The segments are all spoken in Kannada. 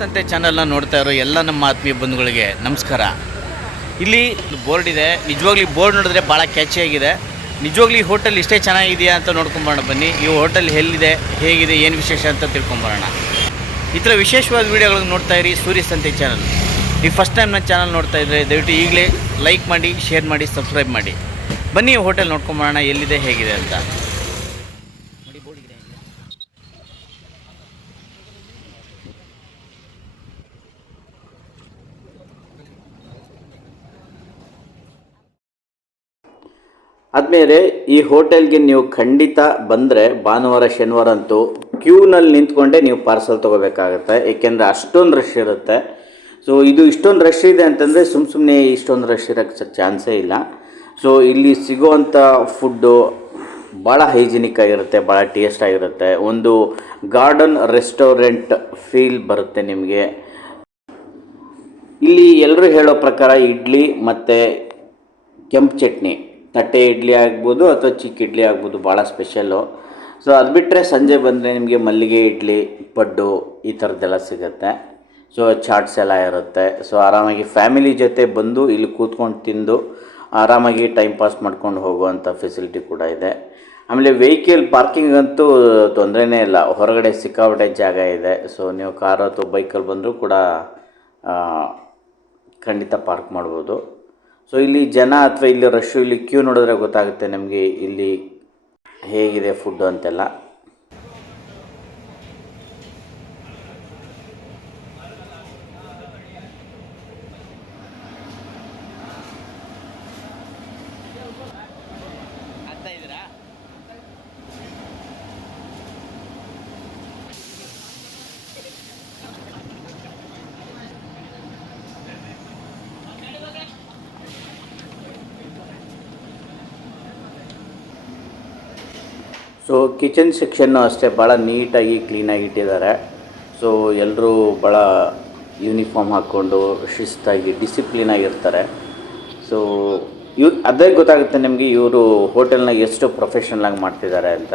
ಸಂತೆ ಚಾನಲ್ನ ನೋಡ್ತಾ ಇರೋ ಎಲ್ಲ ನಮ್ಮ ಆತ್ಮೀಯ ಬಂಧುಗಳಿಗೆ ನಮಸ್ಕಾರ. ಇಲ್ಲಿ ಬೋರ್ಡ್ ಇದೆ. ನಿಜವಾಗ್ಲಿ ಬೋರ್ಡ್ ನೋಡಿದ್ರೆ ಭಾಳ ಕ್ಯಾಚಿಯಾಗಿದೆ ನಿಜವಾಗ್ಲಿ ಹೋಟೆಲ್ ಇಷ್ಟೇ ಚೆನ್ನಾಗಿದೆಯಾ ಅಂತ ನೋಡ್ಕೊಂಬರೋಣ ಬನ್ನಿ. ಈ ಹೋಟೆಲ್ ಎಲ್ಲಿದೆ, ಹೇಗಿದೆ, ಏನು ವಿಶೇಷ ಅಂತ ತಿಳ್ಕೊಂಬರೋಣ. ಈ ಥರ ವಿಶೇಷವಾದ ವೀಡಿಯೋಗಳನ್ನು ನೋಡ್ತಾ ಇರಿ ಸೂರ್ಯ ಸಂತೆ ಚಾನಲ್. ನೀವು ಫಸ್ಟ್ ಟೈಮ್ ನನ್ನ ಚಾನಲ್ ನೋಡ್ತಾ ಇದ್ದರೆ ದಯವಿಟ್ಟು ಈಗಲೇ ಲೈಕ್ ಮಾಡಿ ಶೇರ್ ಮಾಡಿ ಸಬ್ಸ್ಕ್ರೈಬ್ ಮಾಡಿ. ಬನ್ನಿ ಹೋಟೆಲ್ ನೋಡ್ಕೊಂಬರೋಣ, ಎಲ್ಲಿದೆ, ಹೇಗಿದೆ ಅಂತ ನೋಡಿ ಬೋರ್ಡ್ ಇದೆ ಇಲ್ಲಿ. ಆದ್ಮೇಲೆ ಈ ಹೋಟೆಲ್ಗೆ ನೀವು ಖಂಡಿತ ಬಂದರೆ ಭಾನುವಾರ, ಶನಿವಾರ ಅಂತೂ ಕ್ಯೂನಲ್ಲಿ ನಿಂತ್ಕೊಂಡೇ ನೀವು ಪಾರ್ಸಲ್ ತೊಗೋಬೇಕಾಗತ್ತೆ. ಏಕೆಂದರೆ ಅಷ್ಟೊಂದು ರಶ್ ಇರುತ್ತೆ. ಸೊ ಇದು ಇಷ್ಟೊಂದು ರಶ್ ಇದೆ ಅಂತಂದರೆ ಸುಮ್ಮ ಸುಮ್ಮನೆ ಇಷ್ಟೊಂದು ರಶ್ ಇರೋಕ್ಕೆ ಚಾನ್ಸೇ ಇಲ್ಲ. ಸೊ ಇಲ್ಲಿ ಸಿಗುವಂಥ ಫುಡ್ಡು ಭಾಳ ಹೈಜಿನಿಕ್ ಆಗಿರುತ್ತೆ ಭಾಳ ಟೇಸ್ಟ್ ಆಗಿರುತ್ತೆ. ಒಂದು ಗಾರ್ಡನ್ ರೆಸ್ಟೋರೆಂಟ್ ಫೀಲ್ ಬರುತ್ತೆ ನಿಮಗೆ. ಇಲ್ಲಿ ಎಲ್ಲರೂ ಹೇಳೋ ಪ್ರಕಾರ ಇಡ್ಲಿ ಮತ್ತು ಕೆಂಪು ಚಟ್ನಿ. ತಟ್ಟೆ ಇಡ್ಲಿ ಆಗ್ಬೋದು ಅಥವಾ ಚಿಕ್ಕ ಇಡ್ಲಿ ಆಗ್ಬೋದು ಭಾಳ ಸ್ಪೆಷಲ್ಲು. ಸೊ ಅದು ಬಿಟ್ಟರೆ ಸಂಜೆ ಬಂದರೆ ನಿಮಗೆ ಮಲ್ಲಿಗೆ ಇಡ್ಲಿ, ಪಡ್ಡು ಈ ಥರದ್ದೆಲ್ಲ ಸಿಗುತ್ತೆ. ಸೊ ಚಾಟ್ಸ್ ಎಲ್ಲ ಇರುತ್ತೆ. ಸೊ ಆರಾಮಾಗಿ ಫ್ಯಾಮಿಲಿ ಜೊತೆ ಬಂದು ಇಲ್ಲಿ ಕೂತ್ಕೊಂಡು ತಿಂದು ಆರಾಮಾಗಿ ಟೈಮ್ ಪಾಸ್ ಮಾಡ್ಕೊಂಡು ಹೋಗುವಂಥ ಫೆಸಿಲಿಟಿ ಕೂಡ ಇದೆ. ಆಮೇಲೆ ವೆಹಿಕಲ್ ಪಾರ್ಕಿಂಗಂತೂ ತೊಂದರೆನೇ ಇಲ್ಲ. ಹೊರಗಡೆ ಸಿಕ್ಕಾಪಟ್ಟೆ ಜಾಗ ಇದೆ. ಸೊ ನೀವು ಕಾರ್ ಅಥವಾ ಬೈಕಲ್ಲಿ ಬಂದರೂ ಕೂಡ ಖಂಡಿತ ಪಾರ್ಕ್ ಮಾಡ್ಬೋದು. ಸೊ ಇಲ್ಲಿ ಜನ ಅಥವಾ ಇಲ್ಲಿ ರಶ್ಶು ಇಲ್ಲಿ ಕ್ಯೂ ನೋಡಿದ್ರೆ ಗೊತ್ತಾಗುತ್ತೆ ನಮಗೆ ಇಲ್ಲಿ ಹೇಗಿದೆ ಫುಡ್ಡು ಅಂತೆಲ್ಲ. ಸೊ ಕಿಚನ್ ಸೆಕ್ಷನ್ನು ಅಷ್ಟೇ ಭಾಳ ನೀಟಾಗಿ ಕ್ಲೀನಾಗಿ ಇಟ್ಟಿದ್ದಾರೆ. ಸೊ ಎಲ್ಲರೂ ಭಾಳ ಯೂನಿಫಾರ್ಮ್ ಹಾಕ್ಕೊಂಡು ಶಿಸ್ತಾಗಿ ಡಿಸಿಪ್ಲಿನಾಗಿರ್ತಾರೆ ಸೊ ಇವ್, ಅದೇ ಗೊತ್ತಾಗುತ್ತೆ ನಿಮಗೆ ಇವರು ಹೋಟೆಲ್ನಾಗ ಎಷ್ಟು ಪ್ರೊಫೆಷನಲ್ ಮಾಡ್ತಿದ್ದಾರೆ ಅಂತ.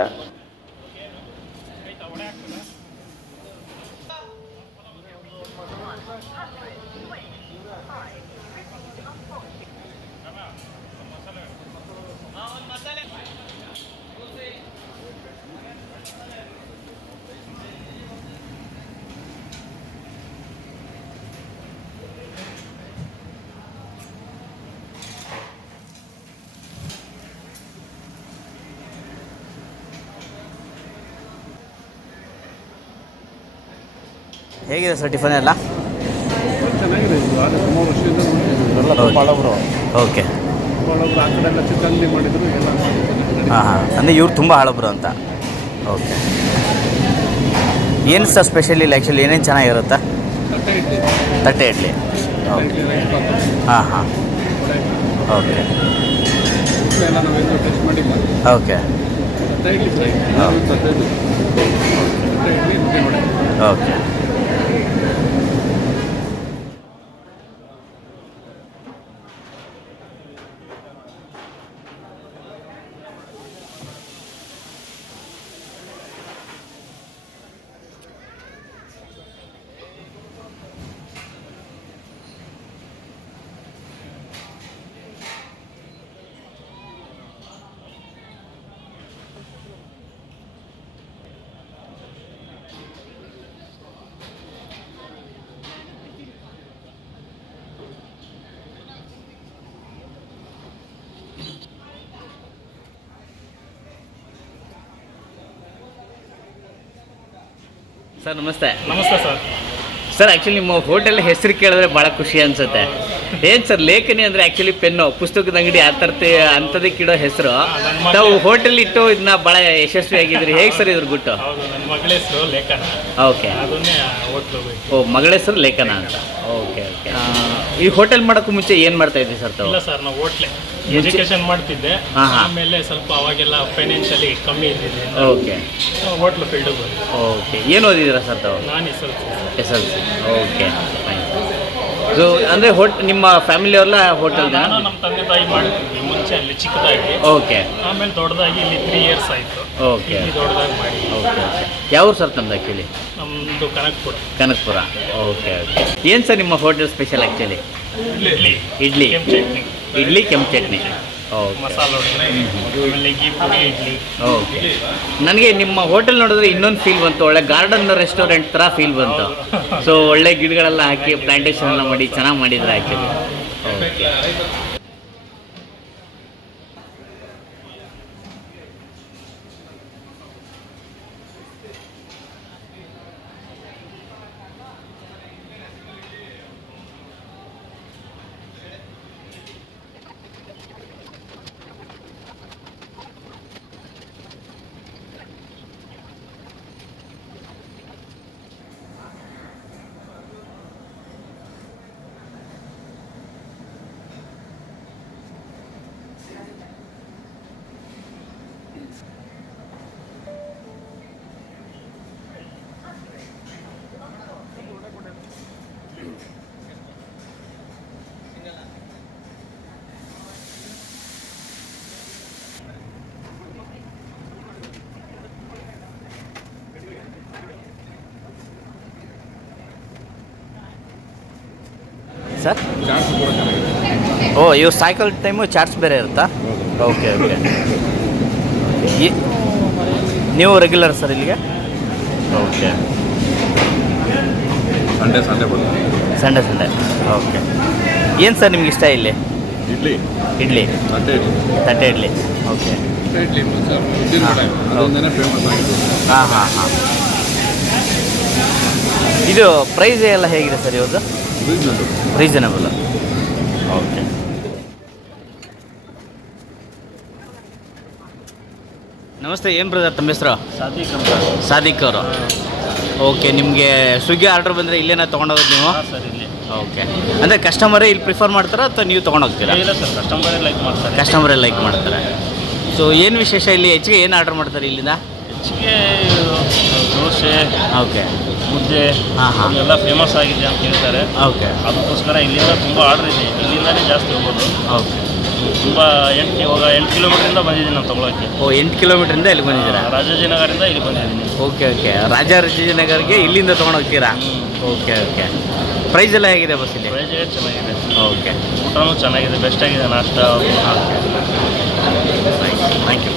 ಹೇಗಿದೆ ಸರ್ ಟಿಫನ್ ಎಲ್ಲ? ಓಕೆ. ಹಾಂ ಹಾಂ. ಅಂದರೆ ಇವ್ರು ತುಂಬ ಹಳಬ್ರು ಅಂತ. ಓಕೆ. ಏನು ಸರ್ ಸ್ಪೆಷಲ್ ಇಲ್ಲ ಆ್ಯಕ್ಚುಲಿ ಏನೇನು ಚೆನ್ನಾಗಿರುತ್ತೆ? ತಟ್ಟೆ ಇಡ್ಲಿ. ಓಕೆ. ಹಾಂ ಹಾಂ. ಓಕೆ. ಓಕೆ. ಓಕೆ. ಸರ್ ನಮಸ್ತೆ. ನಮಸ್ತೆ ಸರ್. ಸರ್ ಆ್ಯಕ್ಚುಲಿ ನಿಮ್ಮ ಹೋಟೆಲ್ ಹೆಸರು ಕೇಳಿದ್ರೆ ಭಾಳ ಖುಷಿ ಅನ್ಸುತ್ತೆ. ಏನು ಸರ್ ಲೇಖನಿ ಅಂದರೆ ಆ್ಯಕ್ಚುಲಿ ಪೆನ್ನು ಪುಸ್ತಕದ ಅಂಗಡಿ ಆ ಥರದ್ದು ಅಂಥದಕ್ಕಿಡೋ ಹೆಸರು? ನಾವು ಹೋಟೆಲ್ ಇಟ್ಟು ಇದನ್ನ ಭಾಳ ಯಶಸ್ವಿಯಾಗಿದ್ರಿ ಹೇಗೆ ಸರ್ ಇದ್ರ ಗುಟ್ಟು? ಹೌದು ನನ್ನ ಮಗಳ ಹೆಸರು ಲೇಖನ. ಓಕೆ ಅದನ್ನೇ ಓ ಮಗಳ ಹೆಸರು ಲೇಖನ ಅಂತ. ಓಕೆ ಓಕೆ ಈ ಹೋಟೆಲ್ ಮಾಡೋಕ್ಕೂ ಮುಂಚೆ ಏನು ಮಾಡ್ತಾ ಇದ್ರಿ ಸರ್ ತಾವು? ಇಲ್ಲ ಸರ್ ನಾವು ಹೋಟ್ಲೆ. ಎಜುಕೇಶನ್ ಮಾಡ್ತಿದ್ದೆ. ಹಾ, ಹಾ. ಆಮೇಲೆ ಸ್ವಲ್ಪ ಅವಾಗೆಲ್ಲ ಫೈನಾನ್ಷಿಯಲಿ ಕಮ್ಮಿ ಇದ್ದಿದೆ ಓಕೆ. ಹೋಟ್ಲು ಫೀಲ್ಡ್ ಬಂದೆ ಓಕೆ. ಏನು ಓದಿದ್ದೀರಾ ಸರ್ ತಾವು? ನಾನು ಹೆಸರು S L C. Okay. So ಅಂದರೆ ಹೋಟ್ ನಿಮ್ಮ ಫ್ಯಾಮಿಲಿ ಅವ್ರಲ್ಲ ಹೋಟೆಲ್ ನಾನು ನಮ್ಮ ತಂದೆ ತಾಯಿ ಮಾಡ್ತಿದ್ವಿ ಮುಂಚೆ ಅಲ್ಲಿ ಚಿಕ್ಕದಾಗಿ. ಓಕೆ ಆಮೇಲೆ ದೊಡ್ಡದಾಗಿ ಇಲ್ಲಿ ತ್ರೀ ಇಯರ್ಸ್ ಆಯಿತು. ಓಕೆ ಇಲ್ಲಿ ದೊಡ್ಡದಾಗಿ ಮಾಡಿ. ಓಕೆ ಓಕೆ ಯಾವ ಸರ್ ತಮ್ಮದು ಆ್ಯಕ್ಚುಲಿ ನಮ್ಮದು ಕನಕ್ಪುರ. ಕನಕಪುರ. ಓಕೆ ಓಕೆ ಏನು ಸರ್ ನಿಮ್ಮ hotel special actually idli. Idli. ಕೆಂಪು ಚಟ್ನಿ. ಇಡ್ಲಿ ಕೆಂಪು ಚಟ್ನಿ. ಓಕೆ ಮಸಾಲ ಆಮೇಲೆ ಇಡ್ಲಿ. ಓಕೆ ನನಗೆ ನಿಮ್ಮ ಹೋಟೆಲ್ ನೋಡಿದ್ರೆ ಇನ್ನೊಂದು ಫೀಲ್ ಬಂತು. ಒಳ್ಳೆ ಗಾರ್ಡನ್ ರೆಸ್ಟೋರೆಂಟ್ ಥರ ಫೀಲ್ ಬಂತು. ಸೊ ಒಳ್ಳೆ ಗಿಡಗಳೆಲ್ಲ ಹಾಕಿ ಪ್ಲಾಂಟೇಶನ್ ಎಲ್ಲ ಮಾಡಿ ಚೆನ್ನಾಗಿ ಮಾಡಿದ್ರೆ ಆ್ಯಕ್ಚುಲಿ ಓಕೆ ಸರ್? ಓ ಇವು ಸಾಯಂಕಾಲ ಟೈಮು ಚಾರ್ಜ್ ಬೇರೆ ಇರುತ್ತಾ? ಓಕೆ ಓಕೆ ನೀವು ರೆಗ್ಯುಲರ್ ಸರ್ ಇಲ್ಲಿಗೆ? Okay Sunday Sunday Sunday Sunday okay ಏನು ಸರ್ ನಿಮ್ಗೆ ಇಷ್ಟ ಇಲ್ಲಿ? ಇಡ್ಲಿ. ಇಡ್ಲಿ. ತಟ್ಟೆ ಇಡ್ಲಿ. ಓಕೆ ಹಾಂ ಹಾಂ ಹಾಂ. ಇದು ಪ್ರೈಸ್ ಎಲ್ಲ ಹೇಗಿದೆ ಸರ್ ಇವತ್ತು ರೀಸನಬಲ್ ಓಕೆ ನಮಸ್ತೆ ಏನು ಬ್ರದರ್ ತಮ್ಮ ಹೆಸರು? ಸಾದಿಕ್ ಸಾದಿಕ್ ಅವರು. ಓಕೆ ನಿಮಗೆ ಸ್ವಿಗ್ಗಿ ಆರ್ಡರ್ ಬಂದರೆ ಇಲ್ಲೇನ ತೊಗೊಂಡೋಗೋದು ನೀವು? ಸರ್ ಇಲ್ಲಿ. ಓಕೆ ಅಂದರೆ ಕಸ್ಟಮರೇ ಇಲ್ಲಿ ಪ್ರಿಫರ್ ಮಾಡ್ತಾರಾ ಅಥವಾ ನೀವು ತೊಗೊಂಡೋಗ್ತೀರಾ? ಇಲ್ಲ ಸರ್ ಕಸ್ಟಮರೇ ಲೈಕ್ ಮಾಡ್ತಾರೆ. ಕಸ್ಟಮರೇ ಲೈಕ್ ಮಾಡ್ತಾರೆ. ಸೊ ಏನು ವಿಶೇಷ ಇಲ್ಲಿ? ಹೆಚ್ಚಿಗೆ ಏನು ಆರ್ಡರ್ ಮಾಡ್ತಾರೆ ಇಲ್ಲಿಂದ? ಹೆಚ್ಚಿಗೆ ದೋಸೆ ಓಕೆ. ಮುದ್ದೆ ಹಾಂ ಹಾಂ. ಎಲ್ಲ ಫೇಮಸ್ ಆಗಿದೆ ಅಂತ ಹೇಳ್ತಾರೆ. ಓಕೆ. ಅದಕ್ಕೋಸ್ಕರ ಇಲ್ಲಿಂದ ತುಂಬ ಆರ್ಡರ್ ಇದೆ. ಇಲ್ಲಿಂದಲೇ ಜಾಸ್ತಿ ಹೋಗೋದು. ಓಕೆ. ತುಂಬ ಎಂಟು ಇವಾಗ ಎಂಟು ಕಿಲೋಮೀಟ್ರಿಂದ ಬಂದಿದ್ದೀನಿ ನಾನು ತೊಗೊಳಕ್ಕೆ. ಓ ಎಂಟು ಕಿಲೋಮೀಟ್ರಿಂದ ಇಲ್ಲಿ ಬಂದಿದ್ದೀರಾ? ರಾಜಾಜಿನಗರಿಂದ ಇಲ್ಲಿ ಬಂದಿದ್ದೀನಿ. Okay okay. ರಾಜಾಜಿನಗರ್ಗೆ ಇಲ್ಲಿಂದ ತೊಗೊಂಡೋಗ್ತೀರಾ ಓಕೆ ಓಕೆ. ಪ್ರೈಸ್ ಎಲ್ಲ ಹೇಗಿದೆ ಬಸ್ ಇಲ್ಲಿ? ಪ್ರೈಸ್ ಚೆನ್ನಾಗಿದೆ. ಓಕೆ. ಊಟನೂ ಚೆನ್ನಾಗಿದೆ ಬೆಸ್ಟ್ ಆಗಿದೆ ನಾಷ್ಟ. ಥ್ಯಾಂಕ್ ಯು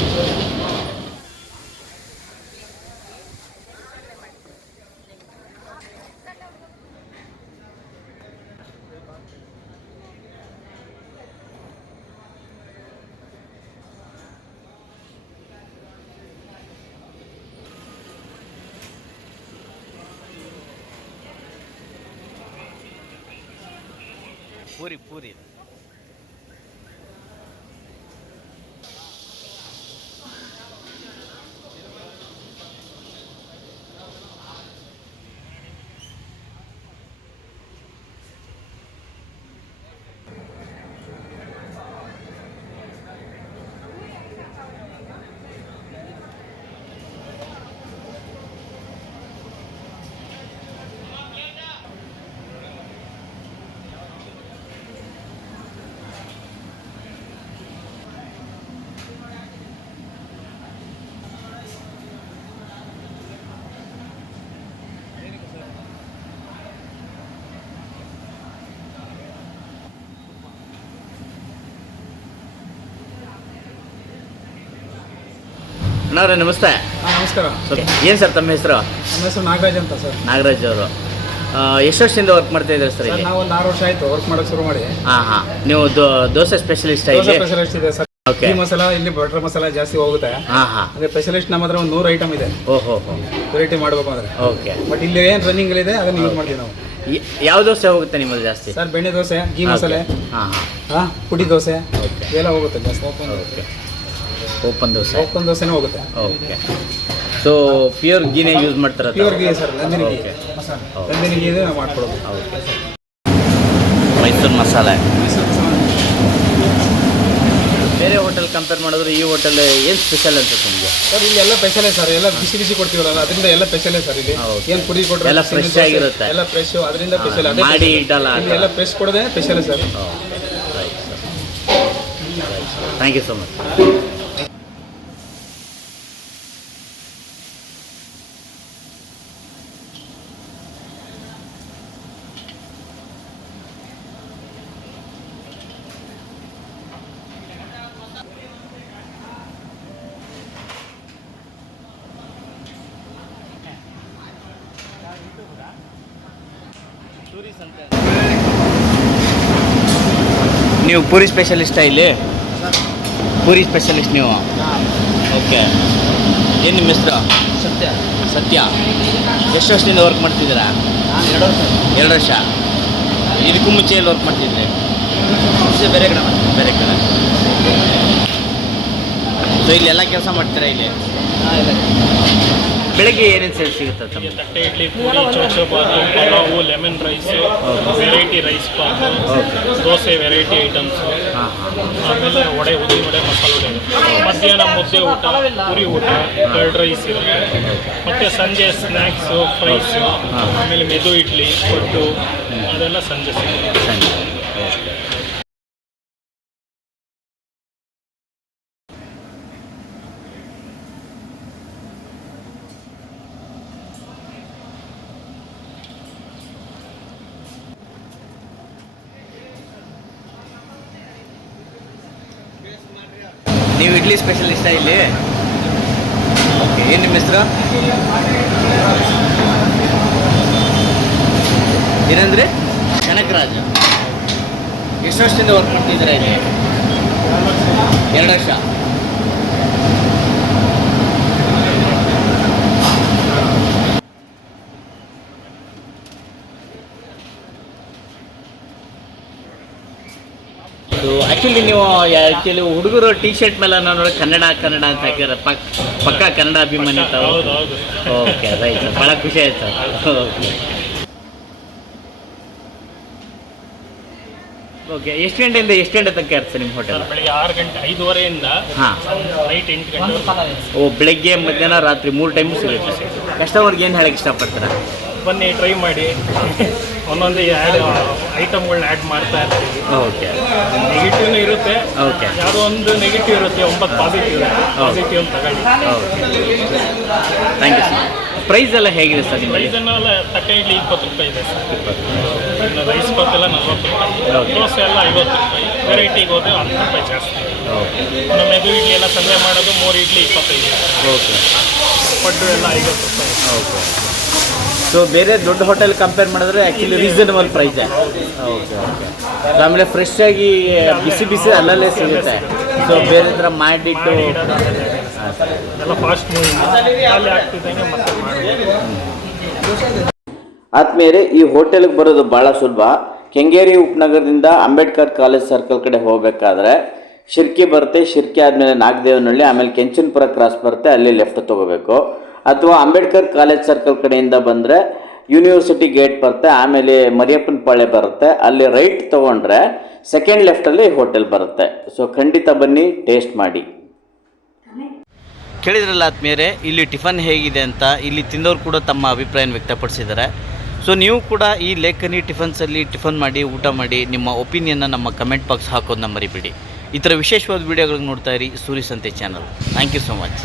ಪೂರಿ ಪೂರಿ ಅಣ್ಣವ್ರೆ ನಮಸ್ತೆ. ನಮಸ್ಕಾರ. ಏನು ಸರ್ ತಮ್ಮ ಹೆಸರು? ನಮ್ಮ ಹೆಸರು ನಾಗರಾಜ್ ಅಂತ ಸರ್. ನಾಗರಾಜ್ ಅವರು. ಎಷ್ಟು ವರ್ಷದಿಂದ ವರ್ಕ್ ಮಾಡ್ತಾ ಇದ್ದಾರೆ ಸರ್ ಇಲ್ಲಿ? ನಾವು ಒಂದು ಆರು ವರ್ಷ ಆಯಿತು ವರ್ಕ್ ಮಾಡೋಕೆ ಶುರು ಮಾಡಿ. ಹಾಂ ಹಾಂ. ನೀವು ದೋಸೆ ಸ್ಪೆಷಲಿಸ್ಟ್ ಇಲ್ಲಿ ಸ್ಪೆಷಲಿಸ್ಟ್ ಇದೆ ಸರ್. ಈ ಮಸಾಲ ಇಲ್ಲಿ ಬಟರ್ ಮಸಾಲ ಜಾಸ್ತಿ ಹೋಗುತ್ತೆ. ಹಾಂ ಹಾಂ. ಅದೇ ಸ್ಪೆಷಲಿಸ್ಟ್ ನಮ್ಮ ಹತ್ರ ಒಂದು ನೂರು ಐಟಮ್ ಇದೆ. ಓಹೋ ವೆರೈಟಿ ಮಾಡಬೇಕು ಅಂದರೆ. ಓಕೆ ಬಟ್ ಇಲ್ಲಿ ಏನು ರನ್ನಿಂಗ್ ಇದೆ ಅದನ್ನ ಯೂಸ್ ಮಾಡ್ತೀವಿ ನಾವು. ಯಾವ ದೋಸೆ ಹೋಗುತ್ತೆ ನಿಮ್ಮಲ್ಲಿ ಜಾಸ್ತಿ? ಸರ್ ಬೆಣ್ಣೆ ದೋಸೆ ಗೀ ಮಸಾಲೆ ಹಾಂ ಹಾಂ. ಹಾಂ ಪುಡಿ ದೋಸೆ. ಎಲ್ಲ ಹೋಗುತ್ತೆ ಜಾಸ್ತಿ. Okay open dosa? ಓಪನ್ ದೋಸೆನೇ ಹೋಗುತ್ತೆ. ಓಕೆ. ಸೊ ಪ್ಯೂರ್ ಗೀನೇ ಯೂಸ್ ಮಾಡ್ತಾರೆ ಪ್ಯೂರ್ ಗೀ ಸರ್ ನಂದಿನಿ ಗೀ. ನಂದಿನಿ ಗೀ ನಾವು ಮಾಡ್ಕೊಡೋದು. ಓಕೆ. ಮೈಸೂರು ಮಸಾಲೆ. ಬೇರೆ ಹೋಟೆಲ್ ಕಂಪೇರ್ ಮಾಡಿದ್ರೆ ಈ ಹೋಟೆಲ್ ಏನು ಸ್ಪೆಷಲ್ ಅನ್ಸುತ್ತೆ ನಿಮಗೆ? ಸರ್ ಇಲ್ಲಿ ಎಲ್ಲ ಸ್ಪೆಷಲೇ ಸರ್ ಎಲ್ಲ ಬಿಸಿ ಬಿಸಿ ಕೊಡ್ತೀವಲ್ಲ ಅದರಿಂದ ಎಲ್ಲ ಸ್ಪೆಷಲೇ ಸರ್ ಇಲ್ಲಿ. ಏನು ಪುಡಿ ಕೊಟ್ಟರೆ ಎಲ್ಲ ಫ್ರೆಶ್ ಆಗಿರುತ್ತೆ. ಎಲ್ಲ ಫ್ರೆಶ್ ಅದರಿಂದ ಸ್ಪೆಷಲ್ ಮಾಡಿ ಇಡಲ್ಲ ಎಲ್ಲ ಫ್ರೆಶ್ ಕೊಡೋದೇ special sir. Thank you so much ನೀವು ಪೂರಿ ಸ್ಪೆಷಲಿಸ್ಟಾ ಇಲ್ಲಿ? ಪೂರಿ ಸ್ಪೆಷಲಿಸ್ಟ್ ನೀವು? ಓಕೆ ಏನು ನಿಮ್ಮ ಹೆಸರು? ಸತ್ಯ. ಸತ್ಯ. ಎಷ್ಟು ವರ್ಷದಿಂದ ವರ್ಕ್ ಮಾಡ್ತಿದ್ದೀರಾ? ಎರಡು ವರ್ಷ. ಎರಡು ವರ್ಷ. ಇದಕ್ಕೂ ಮುಂಚೆ ಎಲ್ಲಿ ವರ್ಕ್ ಮಾಡ್ತಿದ್ರಿ? ಬೇರೆ ಕಡೆ ಬೇರೆ ಕಡೆ. ಸೊ ಇಲ್ಲಿ ಎಲ್ಲ ಕೆಲಸ ಮಾಡ್ತೀರಾ ಇಲ್ಲಿ? ಬೆಳಗ್ಗೆ ಏನೇನು ಸೇವೆ ಸಿಗುತ್ತೆ ತಮಗೆ? ತಟ್ಟೆ idli puri chow chow bath pulao lemon rice variety rice ಪಾತು dosa variety items. ಆಮೇಲೆ ವಡೆ ಉದ್ದಿನ ವಡೆ ಮಸಾಲೆ ವಡೆ. ಮಧ್ಯಾಹ್ನ ಮುದ್ದೆ ಊಟ ಪೂರಿ ಊಟ ಕರ್ಡ್ ರೈಸ್ ಮತ್ತು ಸಂಜೆ ಸ್ನ್ಯಾಕ್ಸು ಫ್ರೈಸು ಆಮೇಲೆ ಮೆದು ಇಡ್ಲಿ ಕೊಟ್ಟು ಅದೆಲ್ಲ ಸಂಜೆ ಸಿಗುತ್ತೆ. ನೀವು ಇಡ್ಲಿ ಸ್ಪೆಷಲಿಸ್ಟಾ ಇಲ್ಲಿ? ಓಕೆ ಏನು ನಿಮ್ಮ ಹೆಸರು? ಏನಂದ್ರೆ? ಕನಕರಾಜ. ಎಷ್ಟು ವರ್ಷದಿಂದ ವರ್ಕ್ ಮಾಡ್ತಿದ್ದೀರಾ ಇಲ್ಲಿ? ಎರಡು ವರ್ಷ. ಆ್ಯಕ್ಚುಲಿ ನೀವು ಆ್ಯಕ್ಚುಲಿ ಹುಡುಗರು ಟಿ ಶರ್ಟ್ ಮೇಲೆ ನಾನು ನೋಡಿ ಕನ್ನಡ ಕನ್ನಡ ಅಂತ ಹಾಕಿದ್ರೆ ಪಕ್ ಪಕ್ಕ ಕನ್ನಡ ಅಭಿಮಾನಿ ತಾವು ಓಕೆ ರೈಟ್ ಭಾಳ ಖುಷಿ ಆಯ್ತು. ಓಕೆ ಓಕೆ ಎಷ್ಟು ಗಂಟೆಯಿಂದ ಎಷ್ಟು ಗಂಟೆ ತನಕ ಇರುತ್ತೆ ನಿಮ್ಮ ಹೋಟೆಲ್ ಬೆಳಿಗ್ಗೆ ಆರು ಗಂಟೆ ಐದುವರೆಯಿಂದ ಹಾಂ. ನೈಟ್ ಎಂಟು ಗಂಟೆ ಓ ಬೆಳಗ್ಗೆ ಮಧ್ಯಾಹ್ನ ರಾತ್ರಿ ಮೂರು ಟೈಮ್ ಸಿಗುತ್ತೆ. ಕಸ್ಟಮರ್ಗೆ ಏನು ಹೇಳಕ್ಕೆ ಇಷ್ಟಪಡ್ತೀರಾ? ಬನ್ನಿ ಟ್ರೈ ಮಾಡಿ. ಒಂದೊಂದು ಐಟಮ್ಗಳನ್ನ ಆ್ಯಡ್ ಮಾಡ್ತಾ ಇರ್ತೀವಿ. ಓಕೆ ನೆಗೆಟಿವ್ನು ಇರುತ್ತೆ. ಓಕೆ ಯಾವುದೋ ಒಂದು ನೆಗೆಟಿವ್ ಇರುತ್ತೆ. ಒಂಬತ್ತು ಪಾಸಿಟಿವ್ ಇರುತ್ತೆ. ಪಾಸಿಟಿವ್ ತಗೊಳ್ಳಿ. ಥ್ಯಾಂಕ್ ಯು ಸರ್ ಪ್ರೈಸ್ ಎಲ್ಲ ಹೇಗಿದೆ ಸರ್ ನಿಮ್ಮ ಪ್ರೈಸನ್ನೆಲ್ಲ ತಟ್ಟೆ ಇಡ್ಲಿ ಇಪ್ಪತ್ತು ರೂಪಾಯಿ ಇದೆ ಸರ್ ಇನ್ನು ರೈಸ್ ಬಾತ್ ಎಲ್ಲ ನಲ್ವತ್ತು ರೂಪಾಯಿ. ದೋಸೆ ಎಲ್ಲ ಐವತ್ತು ರೂಪಾಯಿ. ವೆರೈಟಿಗೆ ಹೋದ್ರೆ ಹತ್ತು ರೂಪಾಯಿ ಜಾಸ್ತಿ. ಓಕೆ ನಮ್ಮ ಮೆದು ಇಡ್ಲಿ ಎಲ್ಲ ಸಂಗ್ರಹ ಮಾಡೋದು ಮೂರು ಇಡ್ಲಿ ಇಪ್ಪತ್ತೈದು. ಓಕೆ ಪಡ್ಡು ಎಲ್ಲ ಐವತ್ತು ರೂಪಾಯಿ. ಓಕೆ ಸೊ ಬೇರೆ ದೊಡ್ಡ ಹೋಟೆಲ್ ಕಂಪೇರ್ ಮಾಡಿದ್ರೆ actually reasonable price okay okay ಆಮೇಲೆ ಫ್ರೆಶ್ ಆಗಿ ಬಿಸಿ ಬಿಸಿ ಅಲ್ಲಲ್ಲೇ ಸಿಗುತ್ತೆ. ಸೊ ಬೇರೆ ಥರ ಮಾಡಿಟ್ಟು ಆದ್ಮೇಲೆ ಈ ಹೋಟೆಲ್ಗೆ ಬರೋದು ಭಾಳ ಸುಲಭ. ಕೆಂಗೇರಿ ಉಪನಗರದಿಂದ ಅಂಬೇಡ್ಕರ್ ಕಾಲೇಜ್ ಸರ್ಕಲ್ ಕಡೆ ಹೋಗಬೇಕಾದ್ರೆ ಶಿರ್ಕಿ ಬರುತ್ತೆ. ಶಿರ್ಕಿ ಆದಮೇಲೆ ನಾಗದೇವನಹಳ್ಳಿ ಆಮೇಲೆ ಕೆಂಚನಪುರ ಕ್ರಾಸ್ ಬರುತ್ತೆ. ಅಲ್ಲಿ ಲೆಫ್ಟ್ ತೊಗೋಬೇಕು. ಅಥವಾ ಅಂಬೇಡ್ಕರ್ ಕಾಲೇಜ್ ಸರ್ಕಲ್ ಕಡೆಯಿಂದ ಬಂದರೆ ಯೂನಿವರ್ಸಿಟಿ ಗೇಟ್ ಬರುತ್ತೆ, ಆಮೇಲೆ ಮರಿಯಪ್ಪನ ಪಾಳೆ ಬರುತ್ತೆ. ಅಲ್ಲಿ ರೈಟ್ ತೊಗೊಂಡ್ರೆ ಸೆಕೆಂಡ್ ಲೆಫ್ಟಲ್ಲಿ ಹೋಟೆಲ್ ಬರುತ್ತೆ. ಸೊ ಖಂಡಿತ ಬನ್ನಿ, ಟೇಸ್ಟ್ ಮಾಡಿ. ಕೇಳಿದ್ರಲ್ಲ ಆದ್ಮೇಲೆ ಇಲ್ಲಿ ಟಿಫನ್ ಹೇಗಿದೆ ಅಂತ ಇಲ್ಲಿ ತಿಂದವರು ಕೂಡ ತಮ್ಮ ಅಭಿಪ್ರಾಯ ವ್ಯಕ್ತಪಡಿಸಿದ್ದಾರೆ. ಸೊ ನೀವು ಕೂಡ ಈ ಲೇಖನಿ ಟಿಫನ್ಸಲ್ಲಿ ಟಿಫನ್ ಮಾಡಿ, ಊಟ ಮಾಡಿ, ನಿಮ್ಮ ಒಪಿನಿಯನ್ನ ನಮ್ಮ ಕಮೆಂಟ್ ಬಾಕ್ಸ್ ಹಾಕೋದನ್ನ ಮರಿಬೇಡಿ. ಈ ಥರ ವಿಶೇಷವಾದ ವೀಡಿಯೋಗಳನ್ನ ನೋಡ್ತಾ ಇರಿ, Suri Sante channel. Thank you so much